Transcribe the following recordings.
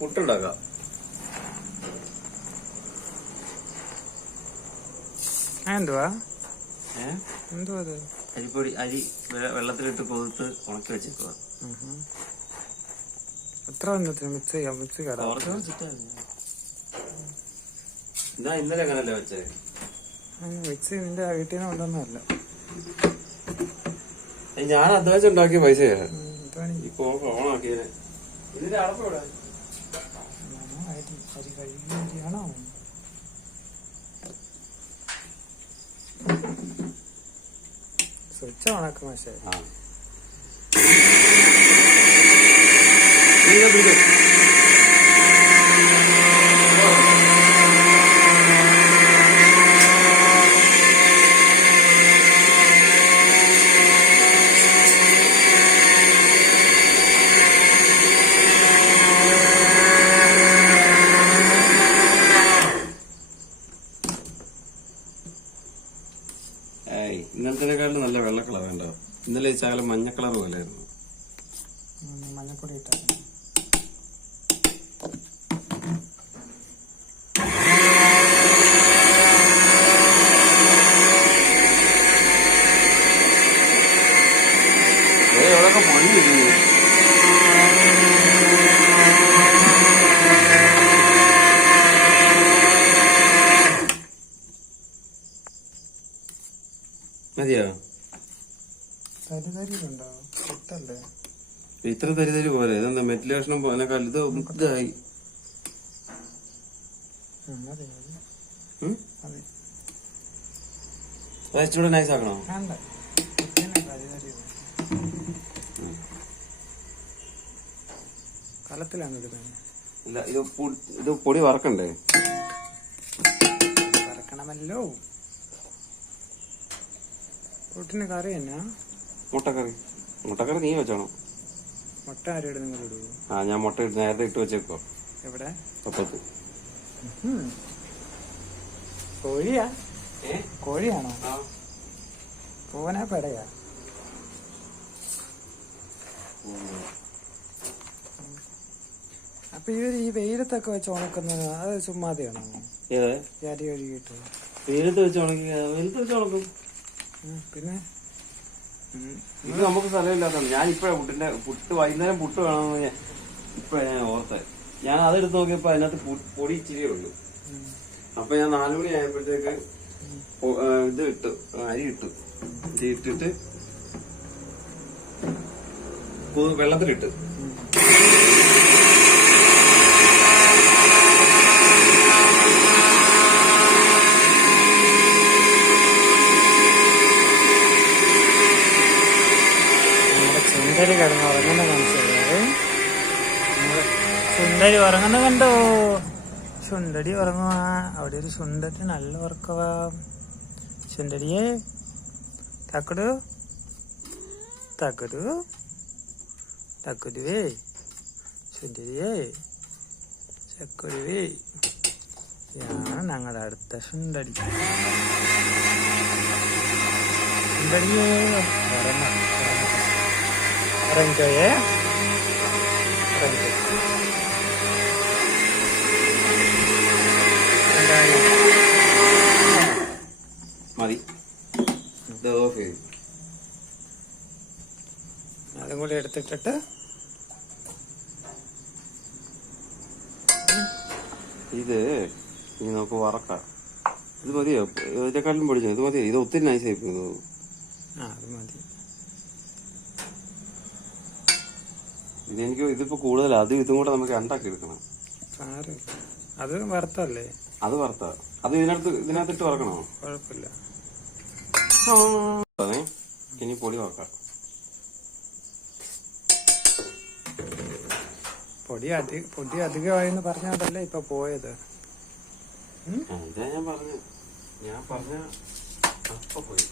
പുട്ടുണ്ടാക്കാം. എന്തുവാ എന്തുവാ അത്? അരിപ്പൊടി, അരി വെള്ളത്തിലിട്ട് കൊതുത്ത് ഉണക്കി വെച്ചേക്കുക. എത്ര വന്നത്തിന് മിക്സ് ചെയ്യാം? മിക്സ് ഇതാ ഇന്നലെ അങ്ങനല്ലേ വെച്ചേ? മിക്സ് നിന്റെ വീട്ടിൽ നിന്ന് കൊണ്ടുവന്നല്ല. ഞാൻ അധ്വാനിച്ച് ഉണ്ടാക്കിയ പൈസയാ ഇപ്പൊ ഓണാക്കിയത്. ഇതിന്റെ അടപ്പ് ഇവിടെ അരി കഴുകിയാണോ? സ്വിച്ച് ഓണാക്കും. പക്ഷേ ഇന്നലത്തേക്കാളും നല്ല വെള്ള കളർ വേണ്ട. ഇന്നലെ ശകലം മഞ്ഞ കളർ പോലെയായിരുന്നു. മഞ്ഞപ്പൊടി ഇട്ടാ എവിടെയൊക്കെ പണി വരുന്നു. മതിയോ? തരിതരിണ്ടോ? പുട്ടല്ലേ ഇത്ര തരിതരി പോലെ. ഇതെന്താ മെറ്റൽ കഷ്ണം പോലെ ഇത് ഇതായി. ഇച്ചിരൂടെ നൈസ് ആക്കണോ? കലത്തിലാണ് എടുക്കുന്നത്. ഇല്ല, ഇത് പൊടി വറക്കണ്ടേ? വറക്കണമല്ലോ. പുട്ടിന് കറി എന്നാ? മുട്ടക്കറി. മുട്ടക്കറി നീ വെച്ചോണോ? മുട്ട ആരുടെ നിങ്ങൾ ഇടൂ? ഞാൻ മുട്ട നേരത്തെ ഇട്ട് വെച്ചേക്കോ. എവിടെ? പപ്പത്ത്. കോഴിയാ? കോഴിയാണോ? പൂവനാ പെടയാ? അപ്പൊ ഇവര് ഈ വെയിലത്തൊക്കെ വെച്ച് ഉണക്കുന്നത് അത് ചുമ്മാതെയാണോ? അരി കഴുകിയിട്ട് വെയിലത്ത് വെച്ച് ഉണക്കി. വെയിലത്ത് വെച്ച് ഉണക്കും. പിന്നെ ഇത് നമുക്ക് സ്ഥലമില്ലാത്തതാണ്. ഞാൻ ഇപ്പഴാ പുട്ട് വൈകുന്നേരം പുട്ട് വേണമെന്ന് ഇപ്പഴാ ഞാൻ ഓർത്തെ. ഞാൻ അതെടുത്ത് നോക്കിയപ്പോ അതിനകത്ത് പൊടി ഇച്ചിരിയേ ഉള്ളൂ. അപ്പൊ ഞാൻ 4 മണി ആയപ്പോഴത്തേക്ക് ഇത് ഇട്ടു, അരി ഇട്ടു. ഇട്ടിട്ട് വെള്ളത്തിലിട്ട്. സുന്ദരി കിടന്ന് ഉറങ്ങുന്ന കാണിച്ചത്. സുന്ദരി ഉറങ്ങുന്ന കണ്ടോ? സുന്ദരി ഉറങ്ങുക. അവിടെ ഒരു സുന്ദരി നല്ല ഉറക്കവാ. സുന്ദരിയെ തക്കടു തക്കടു തക്കടുവേ. സുന്ദരിയെ ചക്കടുവേ. ഇതാണ് ഞങ്ങളുടെ അടുത്ത സുന്ദരി. സുന്ദരിയെ ഉറങ്ങിക്കോയേ. മതി. അതും കൂടി എടുത്തിട്ടിട്ട് ഇത് ഇനി നമുക്ക് വറക്കാം. ഇത് മതിയോ? ഇതിനെക്കാട്ടിലും പൊടിച്ചോ? ഇത് മതിയോ? ഇത് ഒത്തിരി നൈസായി പോയത്. അത് മതി. ഇതെനിക്ക് ഇതിപ്പോ കൂടുതൽ അതും ഇതും കൂടെ നമുക്ക് ഉണ്ടാക്കി എടുക്കണം. അത് വറുത്തല്ലേ? അത് വറുത്ത. അത് ഇതിനകത്തിട്ട് വറക്കണോ? കുഴപ്പമില്ല. ഇനി പൊടി വറക്കാം. പൊടി അധികമായെന്ന് പറഞ്ഞതല്ലേ ഇപ്പൊ പോയത്? ഇതാ ഞാൻ പറഞ്ഞ അപ്പൊ പോയി.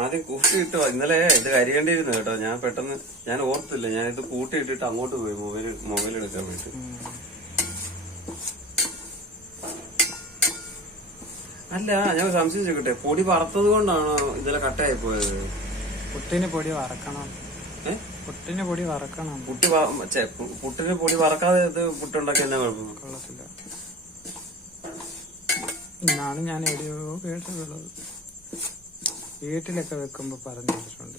ആദ്യം കൂട്ടിയിട്ട് ഇന്നലെ ഇത് കരിയേണ്ടിയിരുന്നു കേട്ടോ. ഞാൻ പെട്ടെന്ന് ഞാൻ ഓർത്തില്ല. ഞാൻ ഇത് കൂട്ടിയിട്ടിട്ട് അങ്ങോട്ട് പോയി മൊബൈൽ എടുക്കാൻ വേണ്ടി. അല്ല ഞാൻ സംശയിച്ചോട്ടെ, പൊടി വറുത്തത് കൊണ്ടാണോ ഇതെല്ലാം കട്ടായി പോയത്? പുട്ടിന് പൊടി വറക്കണം. ഏഹ് പുട്ടിന് പൊടി വറക്കണം. പുട്ടിന് പൊടി വറക്കാതെ ഇത് പുട്ടുണ്ടാക്കി എന്നാ കുഴപ്പം? കൊള്ളത്തില്ല. എന്നാണ് ഞാൻ എവിടെയോ കേട്ടിട്ടുള്ളത്. വീട്ടിലൊക്കെ വെക്കുമ്പോ പറഞ്ഞു കേട്ടിട്ടുണ്ട്.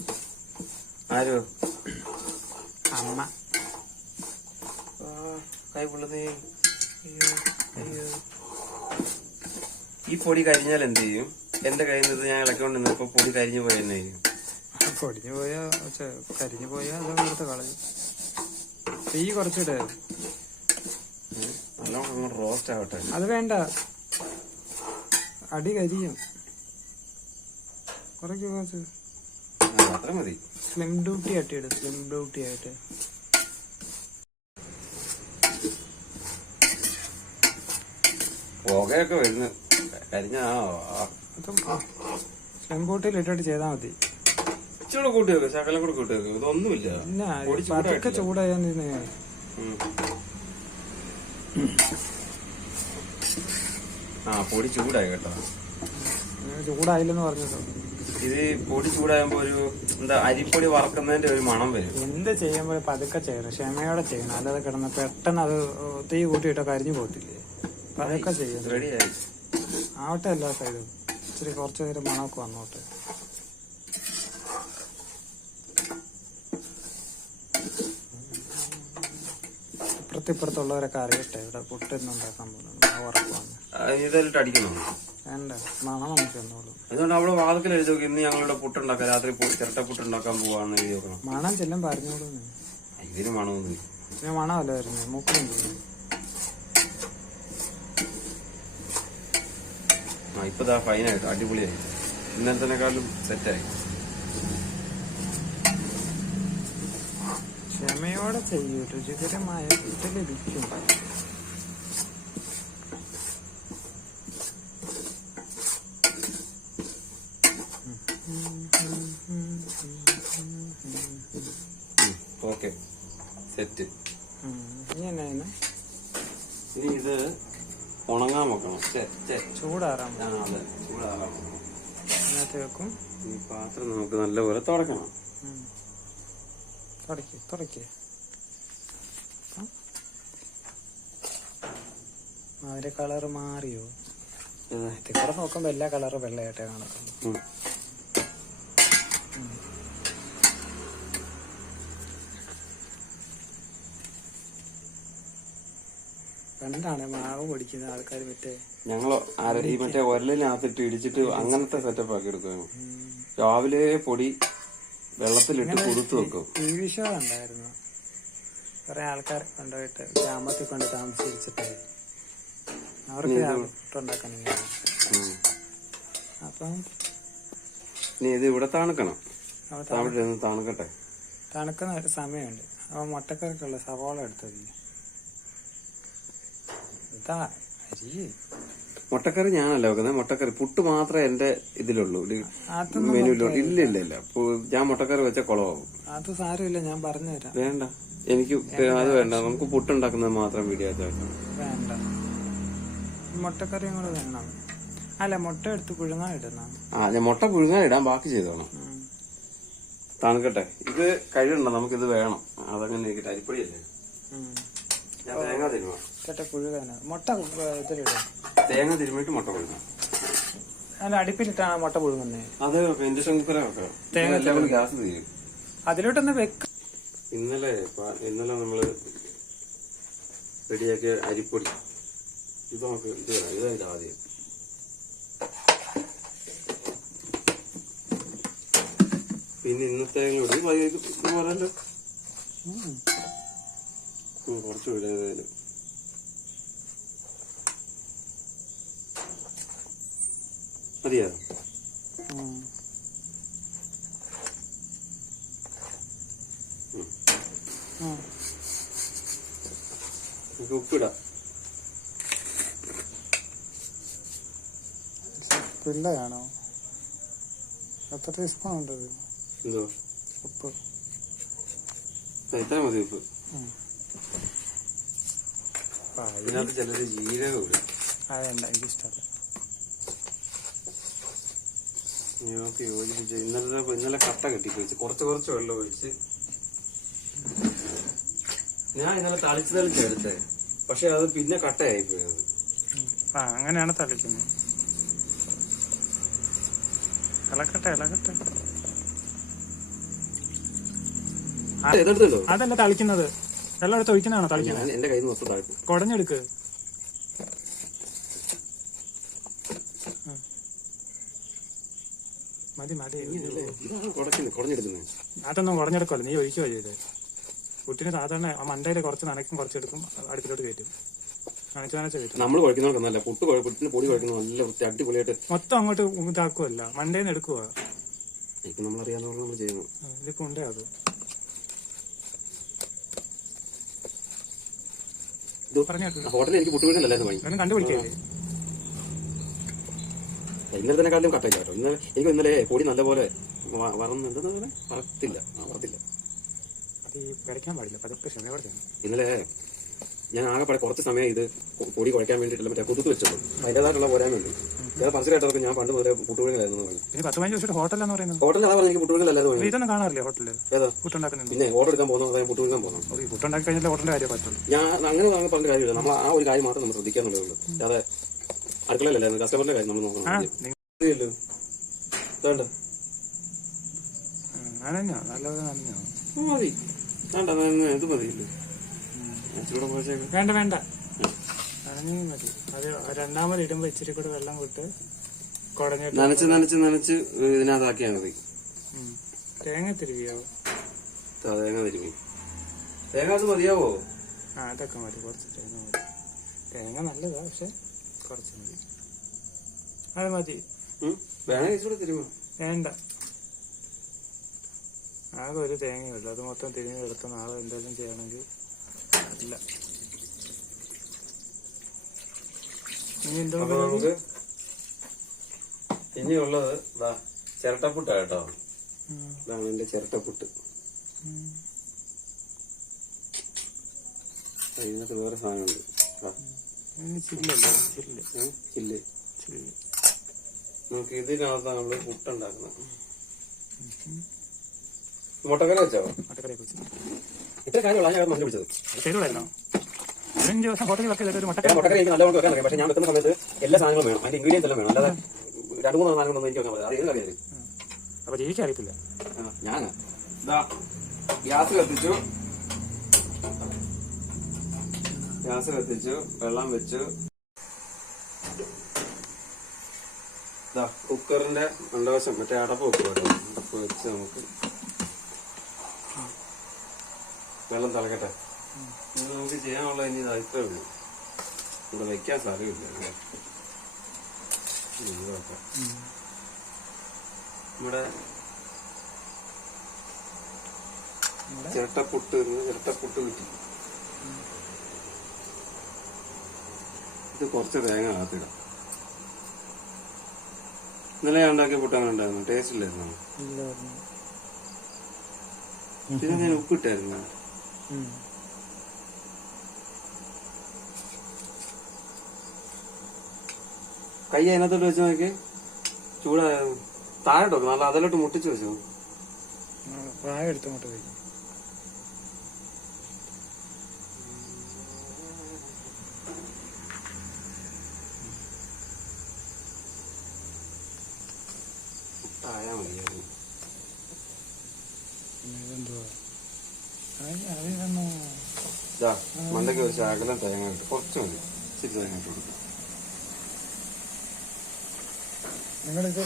ആരോ? അമ്മ. കൈ പൊള്ളുന്നേ. അയ്യോ അയ്യോ. ഈ പൊടി കരിഞ്ഞാൽ എന്ത് ചെയ്യും? എന്റെ കയ്യിൽ നിന്ന് ഞാൻ ഇളക്കിക്കൊണ്ട് നിന്നപ്പോ പൊടി കരിഞ്ഞു പോയ എന്നെ ചെയ്യും? പൊടിഞ്ഞു പോയാ കരിഞ്ഞു പോയാ അത് എടുത്ത് കളയും. തീ കുറച്ചിട്ട് നല്ലോണം റോസ്റ്റ് ആവട്ടെ. അത് വേണ്ട, അടി കരിയും. കുറച്ച് അത്ര മതി. സ്ലിം ഡ്യൂട്ടി ആയിട്ട് സ്ലിം ഡ്യൂട്ടി ആയിട്ട്. പുകയൊക്കെ വരുന്നു. കരിഞ്ഞാണോ? സ്ലിം ബോട്ടിൽ ഇട്ടിട്ട് ചെയ്താൽ മതി. ഇച്ചിരി കൂട്ടി വെക്കും, ശകലം കൂടെ കൂട്ടി വെക്കും. ഇതൊന്നുമില്ല, പതൊക്കെ ചൂടായ പൊടി ചൂടായി കേട്ടോ. ചൂടായില്ലെന്ന് പറഞ്ഞല്ലോ. ഇത് പൊടി ചൂടാകുമ്പോ ഒരു എന്താ അരിപ്പൊടി വറക്കുന്നതിന്റെ ഒരു മണം വരും. എന്ത് ചെയ്യുമ്പോൾ പതുക്കെ ചെയ്യണം, ക്ഷമയോടെ ചെയ്യണം. അല്ലാതെ കിടന്ന് പെട്ടെന്ന് അത് തീ കൂട്ടിയിട്ടോ കരിഞ്ഞു പോകത്തില്ലേ? പതുക്കെ ചെയ്യണം. റെഡിയായി ആവട്ടെ എല്ലാ സൈഡും. ഇച്ചിരി കുറച്ചു നേരം മണമൊക്കെ വന്നോട്ടെ. ഇപ്പുറത്തുള്ളവരൊക്കെ അറിയട്ടെ ഇവിടെ പുട്ടുണ്ടാക്കാൻ പോകുന്നു. ഉറപ്പാണ്. ഇതായിട്ട് അടിക്കണം. വേണ്ട, മണം നമുക്ക് എന്നോളൂ. അതുകൊണ്ട് അവിടെ വാതിക്കൽ എഴുതി നോക്കി, ഇന്ന് ഞങ്ങളുടെ പുട്ടുണ്ടാക്കാം, രാത്രി ചിരട്ട പുട്ടുണ്ടാക്കാൻ പോവാന്ന് എഴുതി നോക്കണം. മണം ചെല്ലും പറഞ്ഞോളൂ. ഇതിന് മണമൊന്നും പിന്നെ മണമല്ല വരുന്നത്, മൂക്കിലും പോകും. ഇപ്പൊ ഫൈനായിട്ട് അടിപൊളിയായി. ഇന്നലത്തേക്കാളും സെറ്റായി. ക്ഷമയോടെ ചെയ്യൂ, രുചികരമായ ഫുഡ് ലഭിക്കും. Okay, set. ഇനി ഇത് ഉണങ്ങാൻ വെക്കണം. ചൂടാറാം. അതെ, ചൂടാറാം. അതിനകത്ത് വെക്കും. ഈ പാത്രം നമുക്ക് നല്ലപോലെ തുടക്കണം. തുടക്കേ അതിന്റെ കളറ് മാറിയോ? ഇതിക്കൂടെ നോക്കുമ്പോ എല്ലാ കളറും വെള്ളയായിട്ടേ കാണത്തുള്ളൂ. പണ്ടാണ് മാവ് പൊടിക്കുന്ന ആൾക്കാർ ഞങ്ങള് ഈ മറ്റേ ഒരലിനകത്തിട്ട് ഇടിച്ചിട്ട് അങ്ങനത്തെ സെറ്റപ്പ് ആക്കി എടുക്കും. രാവിലെ പൊടി വെള്ളത്തിലിട്ട് കുതിർത്ത് വെക്കും. TV ഷോ ഉണ്ടായിരുന്നു. കുറെ ആൾക്കാർ കൊണ്ടുപോയിട്ട് ഗ്രാമത്തിൽ കൊണ്ട് താമസിച്ചിട്ട് അവർക്ക് ഉണ്ടാക്കാൻ. അപ്പം ഇനി ഇത് ഇവിടെ തണുക്കണം. തണുക്കട്ടെ. തണുക്കുന്ന ഒരു സമയമുണ്ട്. അപ്പൊ മുട്ടക്കറിക്കുള്ള സവാള എടുത്തത്. മുട്ടക്കറി ഞാനല്ല വെക്കുന്നത്. മുട്ടക്കറി പുട്ട് മാത്രമേ എന്റെ ഇതിലുള്ളൂ, മെനുവിലുള്ളൂ. ഇല്ല. ഞാൻ മുട്ടക്കറി വെച്ച കുളമാവും. അത് സാരമില്ല, ഞാൻ പറഞ്ഞുതരാം. വേണ്ട, എനിക്ക് അത് വേണ്ട. നമുക്ക് പുട്ടുണ്ടാക്കുന്നത് മാത്രം വീഡിയോ വേണ്ട. മുട്ടക്കറിയും കൂടെ വേണം. അല്ല, മുട്ട എടുത്ത് പുഴുങ്ങാൻ ഇടണം. ഞാൻ മുട്ട പുഴുങ്ങാൻ ഇടാൻ ബാക്കി ചെയ്തോണം. തണുക്കട്ടെ. ഇത് കഴിയണ്ട, നമുക്കിത് വേണം. അതങ്ങനെ ഇരിക്കട്ടെ. അരിപ്പൊടിയല്ലേ. ഞാൻ തേങ്ങ തിരുമ മുട്ട ഇതിലിടും. തേങ്ങ തിരുമിട്ട് മുട്ട പുഴുങ്ങാം. അല്ല, അടുപ്പിലിട്ടാണ് മുട്ട പുഴുങ്ങുന്നത്. അത് ഇൻഡക്ഷൻ കുക്കറെ വെക്കാം. ഗ്യാസ് തീരും. അതിലോട്ടൊന്ന് വെക്ക. ഇന്നലെ നമ്മള് റെഡിയാക്കിയ അരിപ്പൊടി ഇത് നമുക്ക് ഇതായത് ആദ്യം. പിന്നെ ഇന്നത്തെ പറയല്ലോ കുറച്ച് വിടുന്നതിന് മതിയാ. ഉപ്പിടാം. പിള്ളയാണോ? എത്ര ടീസ്പൂൺ ഉണ്ട്? എന്തോ ഉപ്പ്? ഇത്ര മതി ഉപ്പ്. ഇതിനകത്ത് ചിലര് ജീരകം ഇടും. അതെന്താ എനിക്കിഷ്ടമല്ല. ഞങ്ങൾക്ക് യോജിപ്പിച്ച് ഇന്നലെ കട്ട കെട്ടിപ്പോയിച്ച് കുറച്ച് വെള്ളം ഒഴിച്ച് ഞാൻ ഇന്നലെ തളിച്ച് എടുത്തേ. പക്ഷെ അത് പിന്നെ കട്ടയായി പോയത്. അങ്ങനെയാണ് തളിക്കുന്നത്. ഇളക്കട്ടെ. അതല്ല തളിക്കുന്നത്, വെള്ളം എടുത്ത് ഒഴിക്കുന്നതാണോ തളിക്കുന്നത്? എന്റെ കയ്യിൽ നിന്ന് താഴ്ത്തു കുടഞ്ഞെടുക്ക്. മതി കുടഞ്ഞെടുക്കുന്നത്. അതൊന്നും കുടഞ്ഞെടുക്കുമല്ലോ, നീ ഒഴിക്കുകയോ ചെയ്തേ. കുട്ടിന് സാധാരണ മണ്ടയിൽ കുറച്ച് നനയ്ക്കും, കുറച്ചെടുക്കും, അടുപ്പിലോട്ട് കയറ്റും. നനച്ച് കയറ്റും. നമ്മൾ കുഴക്കുന്നവർക്കൊന്നല്ല, പുട്ടിന് പൊടി കുഴക്കുന്ന നല്ല വൃത്തി അടിപൊളിയായിട്ട് മൊത്തം അങ്ങോട്ട് ഇതാക്കുമല്ല, മണ്ടേന്ന് എടുക്കുക. ഇപ്പൊ നമ്മളറിയാവുന്ന നമ്മൾ ചെയ്യുന്നു. ഇതിപ്പോ ഉണ്ടേ അത് ഹോട്ടലിൽ എനിക്ക് പുട്ടുപൊടിയല്ലായിരുന്നു പണി. കണ്ടുപിടിക്കല്ലേ. ഇന്നലെ തന്നെ കാലം കട്ടയില്ല കേട്ടോ. ഇന്നലെ പൊടി നല്ലപോലെ വറത്തില്ല. അത് വരയ്ക്കാൻ പാടില്ല, പതുക്കെ ക്ഷമയോടെ ചെയ്യണം. ഇന്നലെ ഞാൻ ആകെ കുറച്ച് സമയം ഇത് പൊടി കുഴക്കാൻ വേണ്ടിയിട്ടില്ല, മറ്റേ കുതുത്ത് വെച്ചത് അതിൻ്റെതായിട്ടുള്ള പോരാൻ വേണ്ടി. ചില പറിച്ചിലായിട്ടൊക്കെ ഞാൻ പണ്ട് മുതലേ പുട്ടുപൊടികളായിരുന്നു പറഞ്ഞു. 10-15 വർഷമായിട്ട് ഹോട്ടലെന്ന് പറയുന്നത്. ഹോട്ടലിൽ അതാ എനിക്ക് പുട്ടുപൊടികളല്ലായിരുന്നു. ഇതൊന്നും കാണാറില്ലേ ഹോട്ടലിൽ? ഏതാ പുട്ടുണ്ടാക്കുന്നത്? പിന്നെ ഓർഡർ എടുക്കാൻ പോകുന്നത് പുട്ടുപൊടിക്കാൻ പോകുന്നു. പുട്ടുണ്ടാക്കി കഴിഞ്ഞാൽ ഹോട്ടലിന്റെ കാര്യം പറ്റുള്ളൂ. ഞാൻ അങ്ങനെ പറഞ്ഞ കാര്യമില്ല. നമ്മൾ ആ ഒരു കാര്യം മാത്രം നമ്മൾ ശ്രദ്ധിക്കാന്നുള്ളേ ഉള്ളൂ. അതെ അടുക്കളയിലല്ലായിരുന്നു, കസ്റ്റമറിന്റെ കാര്യം നമ്മൾ നോക്കണം. നല്ലത് മതി. ഇത് മതിയില്ലേ? വേണ്ട നനഞ്ഞു മതി. അത് രണ്ടാമത് ഇടുമ്പോ ഇച്ചിരി കൂടെ വെള്ളം വിട്ട് കുടഞ്ഞിട്ട് നനച്ച് ഇതിനകത്താക്കിയാൽ മതി. തേങ്ങ തിരുവിയോ? തേങ്ങ തിരുവി. തേങ്ങ അത് മതിയാവോ? അതൊക്കെ മതി, കുറച്ച് തേങ്ങ മതി. തേങ്ങ നല്ലതാ, പക്ഷെ കുറച്ച് മതി. അത് മതി. വേണ്ട, ആകെ ഒരു തേങ്ങയുള്ളൂ. അത് മൊത്തം തിരിഞ്ഞെടുത്ത നാളെ എന്തെങ്കിലും ചെയ്യണമെങ്കിൽ ഇല്ല. ഇനിയുള്ളത് ചിരട്ടപ്പുട്ടാ കേട്ടോ. ഇതാണ് എന്റെ ചിരട്ടപ്പുട്ട്. ഇതിനകത്ത് വേറെ സാധനമുണ്ട്. ചില്ല്. നമുക്ക് ഇതിനകത്താണ് നമ്മള് പുട്ടുണ്ടാക്കുന്നത്. മുട്ടക്കറി വെച്ചോ? ഇത്ര കാര്യമുള്ള ഞാൻ മഞ്ഞ പിടിച്ചത്. മുട്ടക്കറി എനിക്ക് നല്ലവണ്ണം വെക്കാൻ അറിയാം. പക്ഷെ ഞാൻ വെക്കുന്ന സമയത്ത് എല്ലാ സാധനങ്ങളും വേണം, അതിന്റെ ഇൻഗ്രീഡിയൻസ് എല്ലാം വേണം. അല്ലാതെ 2-3 സാധനങ്ങളൊന്നും എനിക്ക് വെക്കാൻ പറ്റില്ല. അത് ഏത് കറിയായിരുന്നു? അപ്പൊ ജീവിക്കാൻ അറിയത്തില്ല. ഞാനാ ഗ്യാസ് കത്തിച്ചു, വെള്ളം വെച്ചു. കുക്കറിന്റെ രണ്ടുവശം മറ്റേ അടപ്പ് വെക്കും. അടപ്പ് വെച്ച് നമുക്ക് വെള്ളം തിളക്കട്ടെ. നമുക്ക് ചെയ്യാനുള്ള ഇനി ഇത്രേ ഉള്ളൂ. ഇവിടെ വെക്കാൻ സ്ഥലമില്ല. ഇവിടെ ചിരട്ടപ്പുട്ട് കിട്ടി. ഇത് കുറച്ച് തേങ്ങ അകത്തിടാം. ഇന്നലെ ഞാൻ ഉണ്ടാക്കിയ പുട്ട് അങ്ങനെ ഉണ്ടായിരുന്നു, ടേസ്റ്റ് ഇല്ലായിരുന്നു. പിന്നെ ഞാൻ ഉപ്പിട്ടായിരുന്നു. കൈ അതിനകത്തോട്ട് വെച്ച് നോക്കി ചൂടായ താഴോട്ട് വെക്കും. നല്ല അതിലോട്ട് മുട്ടിച്ച് വെച്ചു. എടുത്തങ്ങോട്ട് കഴിക്കും. ആയാ മതിയായിരുന്നു. മണ്ടയ്ക്ക് ഒരു ശകലം തേങ്ങ ഇട്ട് കുറച്ച് മതി. ഇച്ചിരി തേങ്ങ ഇട്ട് കൊടുക്കും. നിങ്ങളിത്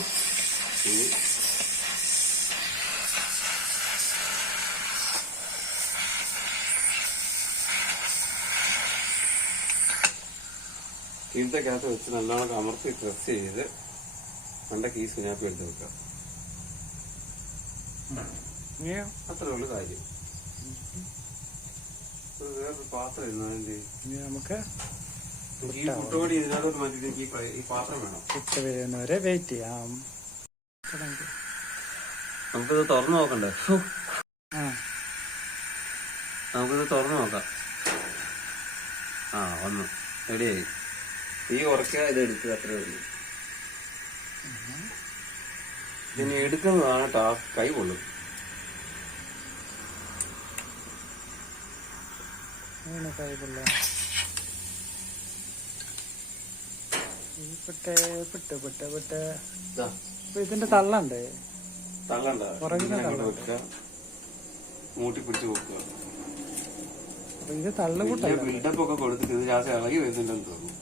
കീഴത്തേക്കകത്ത് വെച്ച് നല്ലോണം അമർത്തി പ്രസ് ചെയ്ത് മണ്ടയ്ക്ക് ഈ സുനാപ്പി എടുത്ത് വെക്കാം. അത്രേ ഉള്ളു കാര്യം. വേറൊരു പാത്രം ഇരുന്നതിന്റെ നമുക്ക് ഈ പുട്ടുപൊടി ഇതിനകത്തോട്ട് മാറ്റി ഈ പാത്രം വേണം. വരുന്നവരെ വെയിറ്റ് ചെയ്യാം. നമുക്കിത് തുറന്നു നോക്കണ്ടേ? നമുക്കിത് തുറന്നു നോക്കാം. വന്നു, റെഡിയായി. തീ കുറയ്ക്കുക, ഇത് എടുക്കുക, അത്രേ ഉള്ളൂ. പിന്നെ എടുക്കുന്നതാണ് ടാസ്ക്. കൈ കൊള്ളും. ഇതിന്റെ തള്ളണ്ടേ? തള്ളണ്ട. പുറകിലെ അങ്ങോട്ട് വെക്കുക, മൂട്ടി പിടിച്ച് വെക്കുക. അപ്പൊ ഇത് തള്ളുകൂട്ടല്ല. ബിൽഡപ്പ് ഒക്കെ കൊടുത്തിട്ട് ഇത് ലാസ്റ്റ് ഇളകി വരുന്നുണ്ടെന്ന് തോന്നുന്നു.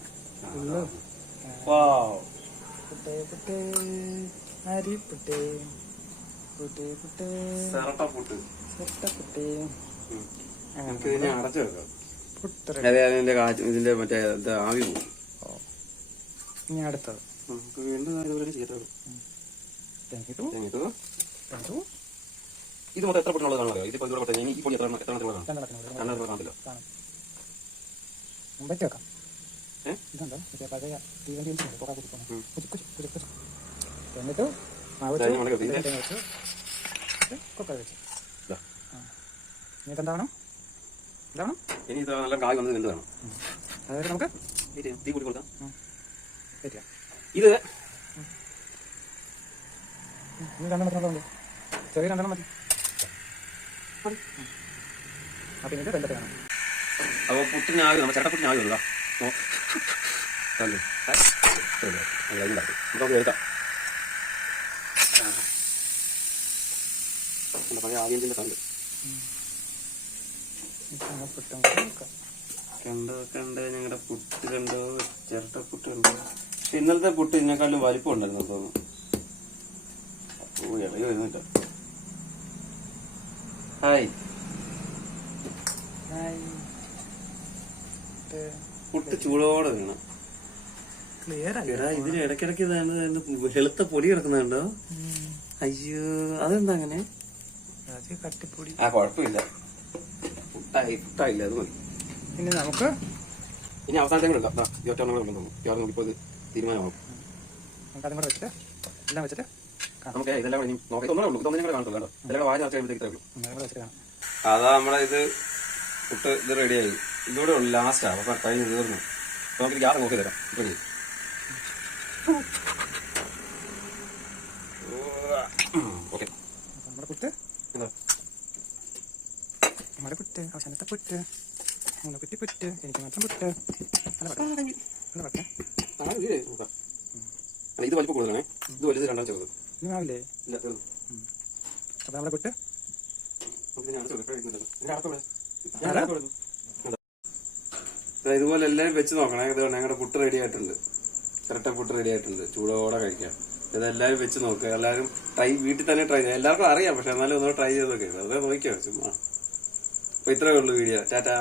നമുക്ക് ഇതിനെ അടച്ചു വെക്കാം. അതെ, അതിന്റെ ഇതിന്റെ മറ്റേ ആവി പോകും. ഇനി അടുത്തത് നമുക്ക് വീണ്ടും ഇതുപോലെ ചെയ്തിട്ടുള്ളൂ. ഇത് മൊത്തം എത്ര പൊട്ടുള്ളത് കാണാൻ? ഇതിപ്പോ ഇതുകൂടെ പൊട്ടാൻ ഈ പൊടി എത്ര എണ്ണത്തിലുള്ളതാണ്? രണ്ടെണ്ണത്തിലുള്ള കാണത്തില്ല. മുമ്പേക്ക് വെക്കാം. ഇതുണ്ടോ പഴയ എന്നിട്ട് കുക്കർ വെച്ച് ഇനി എന്താവണം? എന്താവണം? ഇനി ഇത് നല്ല കായ് വന്നത് എന്ത് വേണം? അതായത് നമുക്ക് തീ കൂടി കൊടുക്കാം. ഇത് രണ്ടെണ്ണത്തിനുള്ളതുണ്ട്. ചെറിയ രണ്ടെണ്ണം മതി. അപ്പൊ ഇത് വെള്ളത്തെ വേണം. അപ്പൊ പുട്ടിന് ആവി, നമ്മൾ ചട്ടപ്പുട്ടിന് ആവി വന്നതാ. നമുക്ക് എടുക്കാം. പഴയ ആവിയഞ്ചിന്റെ കണ്ട് കണ്ടോ കണ്ടോ, ഞങ്ങളുടെ പുട്ട് കണ്ടോ, ചിരട്ടപ്പുട്ട് കണ്ടോ. പക്ഷെ ഇന്നലത്തെ പുട്ട് ഇതിനെക്കാളും വലിപ്പം ഉണ്ടായിരുന്നു തോന്നുന്നു. ഓ, ഇളകി വരുന്നില്ല. ഹായ്, പുട്ട് ചൂടോടെ വീണം. ഇതിന് ഇടയ്ക്കിടയ്ക്ക് വെളുത്ത പൊടി കിടക്കുന്നുണ്ടോ? അയ്യോ, അതെന്താ അങ്ങനെ? കട്ടിപ്പൊടി. ആ, കുഴപ്പമില്ല. പുട്ടായില്ല, അത് മതി. ഇനി നമുക്ക് ഇനി അവസാനത്തേക്ക് എടുക്കാം. ഇപ്പൊ ഇത് തീരുമാനമാകും. അതും കൂടെ വെച്ചിട്ട് എല്ലാം വെച്ചിട്ട് നമുക്ക് ഇതെല്ലാം കൂടെ നോക്കി ഒന്നേ ഉള്ളൂ. ഇതൊന്നും കൂടെ കാണത്തുള്ളൂ. ഇതെല്ലാം വാരി നിറച്ച് കഴിയുമ്പോഴത്തേക്ക് ഉള്ളൂ. അതാ നമ്മുടെ ഇത് പുട്ട് ഇത് റെഡിയായി. ഇതോടെ ഉള്ളു ലാസ്റ്റാ. അപ്പൊ കഴിഞ്ഞ് തീർന്നു. അപ്പൊ നമുക്ക് ഗ്യാസ് നോക്കി തരാം. റെഡി. ഓക്കെ, നമ്മുടെ പുട്ട് എന്താ നമ്മുടെ പുട്ട് അവസാനത്തെ പുട്ട്. മൂന്ന് കുറ്റി പുറ്റ്, എനിക്ക് മാത്രം പുട്ട്. അല്ല പറ്റേ ഇത് വലിപ്പം കൂടുതലാണേ. ഇത് വലുത് രണ്ടാം ചെറുത്. ഇനി ആവില്ലേ? ഇല്ല, ചെറുത്. അപ്പൊ നമ്മുടെ പുട്ട് ഇതുപോലെ എല്ലാവരും വെച്ച് നോക്കണേ. ഇത് ഞങ്ങളുടെ പുട്ട് റെഡി ആയിട്ടുണ്ട്. ചിരട്ട പുട്ട് റെഡി ആയിട്ടുണ്ട്. ചൂടോടെ കഴിക്കാം. ഇതെല്ലാവരും വെച്ച് നോക്കുക. എല്ലാവരും വീട്ടിൽ തന്നെ ട്രൈ ചെയ്യാം. എല്ലാവർക്കും അറിയാം, പക്ഷെ എന്നാലും ഒന്ന് ട്രൈ ചെയ്തൊക്കെ അത് നോക്കിയോ ചുമ്മാ. അപ്പൊ ഇത്രയേ ഉള്ളൂ വീഡിയോ. ടാറ്റാ.